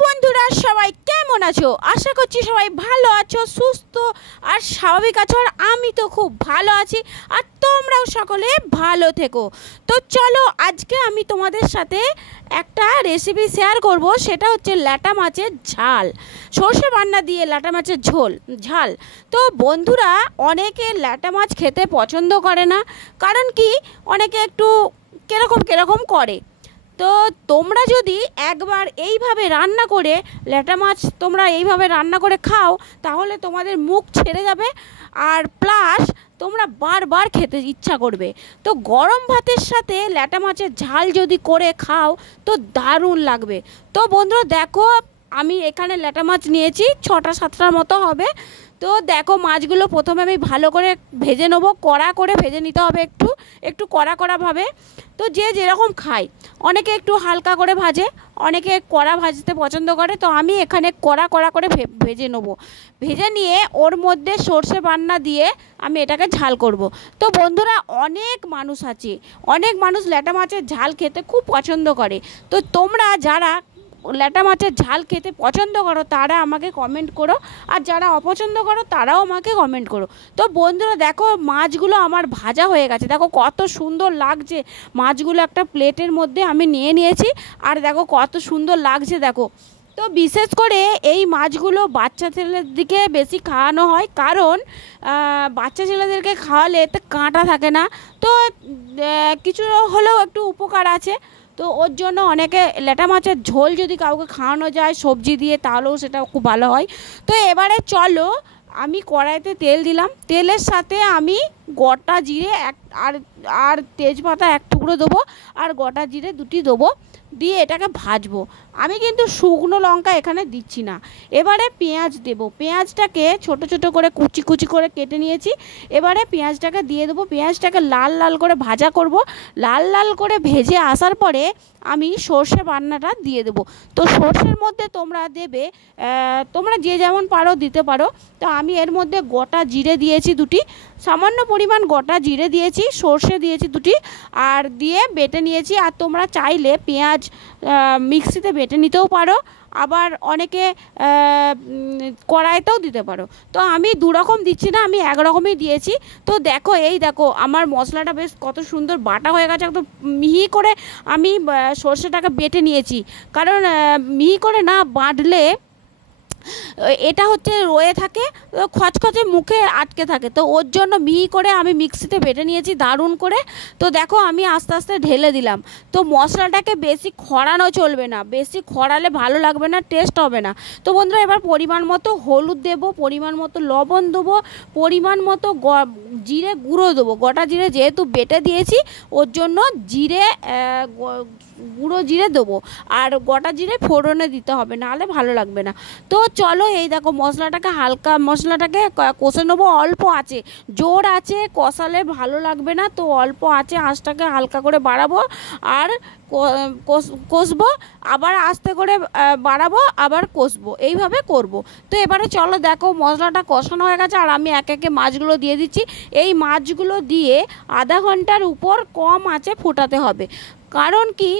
বন্ধুরা সবাই কেমন আছো? আশা করছি সবাই ভালো আছো, সুস্থ আর স্বাভাবিক আছো। আর আমি তো খুব ভালো আছি, আর তোমরাও সকলে ভালো থেকো। তো চলো, আজকে আমি তোমাদের সাথে একটা রেসিপি শেয়ার করব। সেটা হচ্ছে ল্যাটা মাছের ঝাল, সর্ষে বান্না দিয়ে ল্যাটা মাছের ঝাল। তো বন্ধুরা, অনেকে ল্যাটা মাছ খেতে পছন্দ করে না, কারণ কি অনেকে একটু কিরকম করে। তো তোমরা যদি একবার এইভাবে রান্না করে ল্যাটা মাছ তোমরা এইভাবে রান্না করে খাও, তাহলে তোমাদের মুখ ছেড়ে যাবে, আর প্লাস তোমরা বারবার খেতে ইচ্ছা করবে। তো গরম ভাতের সাথে ল্যাটা মাছের ঝাল যদি করে খাও তো দারুণ লাগবে। তো বন্ধুরা দেখো, আমি এখানে ল্যাটা মাছ নিয়েছি 6-7টার মতো হবে। তো দেখো, মাছগুলো প্রথমে আমি ভালো করে ভেজে নেবো, কড়া করে ভেজে নিতে হবে, একটু কড়াভাবে। তো যে যেরকম খায়, অনেকে একটু হালকা করে ভাজে, অনেকে কড়া ভাজতে পছন্দ করে। তো আমি এখানে কড়া করে ভেজে নেবো। ভেজে নিয়ে ওর মধ্যে সর্ষে বান্না দিয়ে আমি এটাকে ঝাল করব। তো বন্ধুরা, অনেক মানুষ ল্যাটা মাছের ঝাল খেতে খুব পছন্দ করে। তো তোমরা যারা ল্যাটা মাছের ঝাল খেতে পছন্দ করো তারা আমাকে কমেন্ট করো, আর যারা অপছন্দ করো তারাও আমাকে কমেন্ট করো। তো বন্ধুরা দেখো, মাছগুলো আমার ভাজা হয়ে গেছে। দেখো কত সুন্দর লাগছে মাছগুলো, একটা প্লেটের মধ্যে আমি নিয়েছি, আর দেখো কত সুন্দর লাগছে দেখো। তো বিশেষ করে এই মাছগুলো বাচ্চা ছেলেদের দিকে বেশি খাওয়ানো হয়, কারণ বাচ্চা ছেলেদেরকে খাওয়ালে এতে কাঁটা থাকে না। তো কিছু হলেও একটু উপকার আছে। তো ওর জন্য অনেকে ল্যাটা মাছের ঝোল যদি কাউকে খাওয়ানো যায় সবজি দিয়ে, তাহলেও সেটা খুব ভালো হয়। তো এবারে চলো, আমি কড়াইতে তেল দিলাম, তেলের সাথে আমি গোটা জিরে আর তেজপাতা 1 টুকরো দেবো, আর গোটা জিরে 2টি দেবো, দিয়ে এটাকে ভাজবো। আমি কিন্তু শুকনো লঙ্কা এখানে দিচ্ছি না। এবারে পেঁয়াজ দেবো, পেঁয়াজটাকে ছোট করে কুচি করে কেটে নিয়েছি। এবারে পেঁয়াজটাকে দিয়ে দেবো, পেঁয়াজটাকে লাল করে ভাজা করব। লাল করে ভেজে আসার পরে আমি সর্ষে বান্নাটা দিয়ে দেবো। তো সর্ষের মধ্যে তোমরা দেবে, তোমরা যে যেমন পারো দিতে পারো। তো আমি এর মধ্যে গোটা জিরে দিয়েছি 2টি, সামান্য পরিমাণ গোটা জিরে দিয়েছি, সর্ষে দিয়েছি 2টি, আর দিয়ে বেটে নিয়েছি। আর তোমরা চাইলে পেঁয়াজ মিক্সিতে বেটে নিতেও পারো, আবার অনেকে কড়াইতেও দিতে পারো। তো আমি 2 রকম দিচ্ছি না, আমি 1 রকমই দিয়েছি। তো দেখো, এই দেখো আমার মশলাটা বেশ কত সুন্দর বাটা হয়ে গেছে, একদম মিহি করে আমি সর্ষেটাকে বেটে নিয়েছি। কারণ মিহি করে না বাটলে এটা হচ্ছে রয়ে থাকে, খচখচে মুখে আটকে থাকে। তো ওর জন্য মিহি করে আমি মিক্সিতে বেটে নিয়েছি দারুণ করে। তো দেখো, আমি আস্তে দেলে দিলাম। তো মশলাটাকে বেশি খড়ানো চলবে না, বেশি খড়ালে ভালো লাগবে না, টেস্ট হবে না। তো বন্ধুরা, এবার পরিমাণ মতো হলুদ দেবো, পরিমাণ মতো লবণ দেবো, পরিমাণ মতো জিরে গুঁড়ো দেবো। গোটা জিরে যেহেতু বেটে দিয়েছি, ওর জন্য গুঁড়ো জিরে দেবো, আর গোটা জিরে ফোড়নে দিতে হবে, নাহলে ভালো লাগবে না। তো চলো, এই দেখো মশলাটাকে কষে নেবো অল্প আছে, জোর আছে কষালে ভালো লাগবে না। তো অল্প আছে, আঁচটাকে হালকা করে বাড়াবো আর কষবো, আবার আস্তে করে বাড়াবো, আবার কষবো, এইভাবে করব। তো এবারে চলো, দেখো মশলাটা কষানো হয়ে গেছে, আর আমি একে মাছগুলো দিয়ে দিচ্ছি। এই মাছগুলো দিয়ে আধা ঘন্টার উপর কম আঁচে ফোটাতে হবে, কারণ কি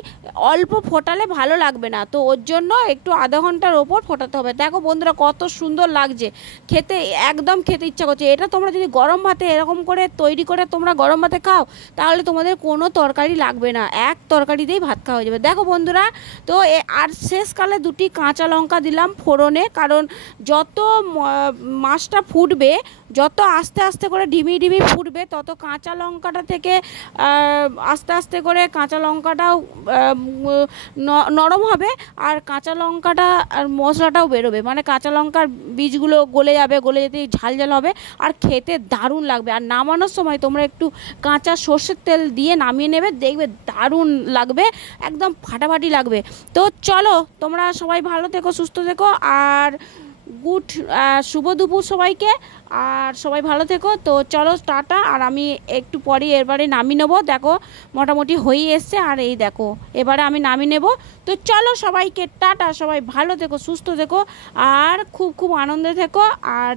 অল্প ফোটালে ভালো লাগবে না। তো ওর জন্য একটু আধা ঘন্টার ওপর ফোটাতে হবে। দেখো বন্ধুরা, কত সুন্দর লাগছে খেতে, একদম খেতে ইচ্ছা করছে। এটা তোমরা যদি গরম ভাতে এরকম করে তৈরি করে তোমরা গরম ভাতে খাও, তাহলে তোমাদের কোনো তরকারি লাগবে না, এক তরকারিতেই ভাত খাওয়া হয়ে যাবে। দেখো বন্ধুরা, তো আর শেষকালে 2টি কাঁচা লঙ্কা দিলাম ফোড়নে, কারণ যত মাছটা ফুটবে, যত আস্তে করে ঢিমি ফুটবে, তত কাঁচা লঙ্কাটা থেকে আস্তে করে কাঁচা লঙ্কাটাও নরম হবে, আর কাঁচা লঙ্কাটা আর মশলাটাও বেরোবে, মানে কাঁচা লঙ্কার বীজগুলো গলে যেতে ঝাল হবে, আর খেতে দারুণ লাগবে। আর নামানোর সময় তোমরা একটু কাঁচা সর্ষের তেল দিয়ে নামিয়ে নেবে, দেখবে দারুণ লাগবে, একদম ফাটাফাটি লাগবে। তো চলো, তোমরা সবাই ভালো থেকো, সুস্থ থেকো, আর শুভ দুপুর সবাইকে, আর সবাই ভালো থেকো। তো চলো, টাটা। আর আমি একটু পরে এবারে নামিয়ে নেবো। দেখো মোটামুটি হয়ে এসছে, আর এই দেখো এবারে আমি নামিয়ে নেব। তো চলো, সবাইকে টাটা, সবাই ভালো থেকো, সুস্থ থেকো, আর খুব আনন্দে থেকো। আর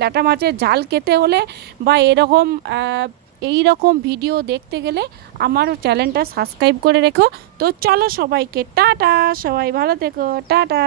ল্যাটা মাছের ঝাল খেতে হলে বা এরকম এই রকম ভিডিও দেখতে গেলে আমার চ্যানেলটা সাবস্ক্রাইব করে রেখো। তো চলো সবাইকে টাটা, সবাই ভালো থেকো, টাটা।